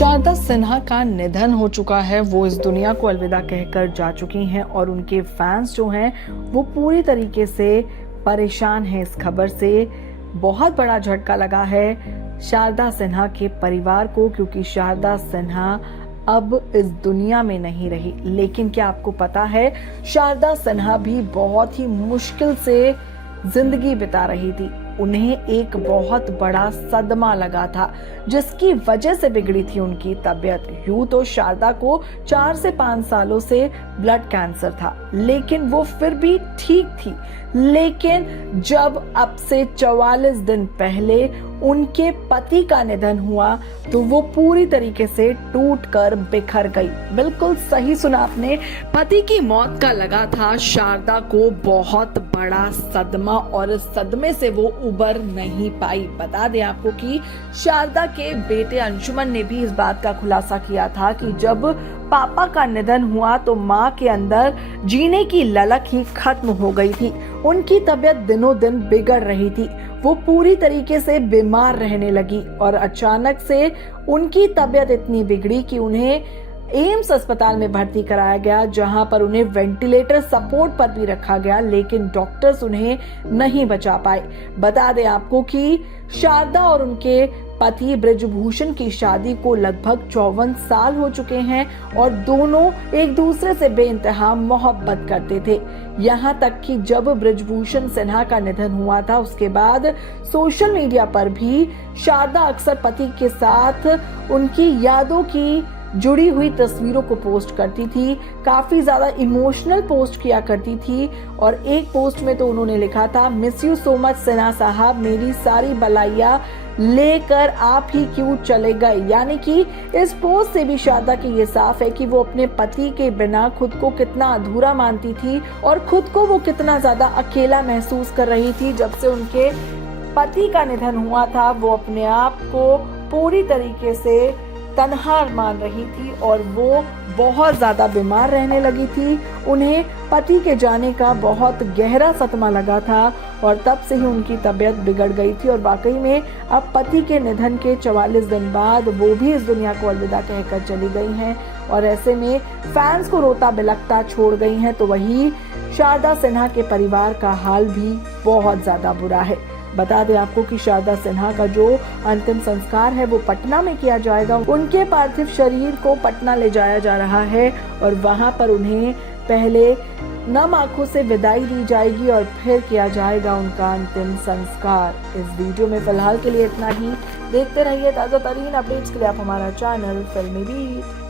शारदा सिन्हा का निधन हो चुका है। वो इस दुनिया को अलविदा कहकर जा चुकी हैं और उनके फैंस जो हैं वो पूरी तरीके से परेशान हैं इस खबर से। बहुत बड़ा झटका लगा है शारदा सिन्हा के परिवार को, क्योंकि शारदा सिन्हा अब इस दुनिया में नहीं रही। लेकिन क्या आपको पता है, शारदा सिन्हा भी बहुत ही मुश्किल से जिंदगी बिता रही थी। उन्हें एक बहुत बड़ा सदमा लगा था जिसकी वजह से बिगड़ी थी उनकी तबीयत। यूं तो शारदा को 4 से 5 सालों से ब्लड कैंसर था, लेकिन वो फिर भी ठीक थी। लेकिन जब अब से 44 दिन पहले उनके पति का निधन हुआ तो वो पूरी तरीके से टूटकर बिखर गई। बिल्कुल सही सुना आपने, पति की मौत का लगा था शारदा को बहुत बड़ा सदमा और इस सदमे से वो उबर नहीं पाई। बता दें आपको कि शारदा के बेटे अंशुमन ने भी इस बात का खुलासा किया था कि जब पापा का निधन हुआ तो माँ के अंदर जीने की ललक ही खत्म हो गई थी। उनकी तबीयत दिनों दिन बिगड़ रही थी, वो पूरी तरीके से बीमार रहने लगी और अचानक से उनकी तबीयत इतनी बिगड़ी कि उन्हें एम्स अस्पताल में भर्ती कराया गया, जहां पर उन्हें वेंटिलेटर सपोर्ट पर भी रखा गया, लेकिन डॉक्टर्स उन्हें नहीं बचा पाए। बता दें आपको कि शारदा और उनके पति ब्रिजभूषण की शादी को लगभग 54 साल हो चुके हैं और दोनों एक दूसरे से बेइंतहा मोहब्बत करते थे। यहाँ तक कि जब ब्रिजभूषण सिन्हा का निधन हुआ था उसके बाद सोशल मीडिया पर भी शारदा अक्सर पति के साथ उनकी यादों की जुड़ी हुई तस्वीरों को पोस्ट करती थी, काफी ज्यादा इमोशनल पोस्ट किया करती थी। और एक पोस्ट में तो उन्होंने लिखा था, miss you so much Sinha साहब, मेरी सारी बलाइयां लेकर आप ही क्यों चले गए। यानी कि इस पोस्ट से भी शारदा की ये साफ है कि वो अपने पति के बिना खुद को कितना अधूरा मानती थी और खुद को वो कितना ज्यादा अकेला महसूस कर रही थी। जब से उनके पति का निधन हुआ था वो अपने आप को पूरी तरीके से तन्हा मान रही थी और वो बहुत ज्यादा बीमार रहने लगी थी। उन्हें पति के जाने का बहुत गहरा सदमा लगा था और तब से ही उनकी तबीयत बिगड़ गई थी। और वाकई में अब पति के निधन के 44 दिन बाद वो भी इस दुनिया को अलविदा कहकर चली गई हैं और ऐसे में फैंस को रोता बिलखता छोड़ गई हैं। तो वही शारदा सिन्हा के परिवार का हाल भी बहुत ज्यादा बुरा है। बता दें आपको कि शारदा सिन्हा का जो अंतिम संस्कार है वो पटना में किया जाएगा। उनके पार्थिव शरीर को पटना ले जाया जा रहा है और वहां पर उन्हें पहले नम आंखों से विदाई दी जाएगी और फिर किया जाएगा उनका अंतिम संस्कार। इस वीडियो में फिलहाल के लिए इतना ही। देखते रहिए ताजा तरीन अपडेट्स के लिए आप हमारा चैनल फिल्मी बीट।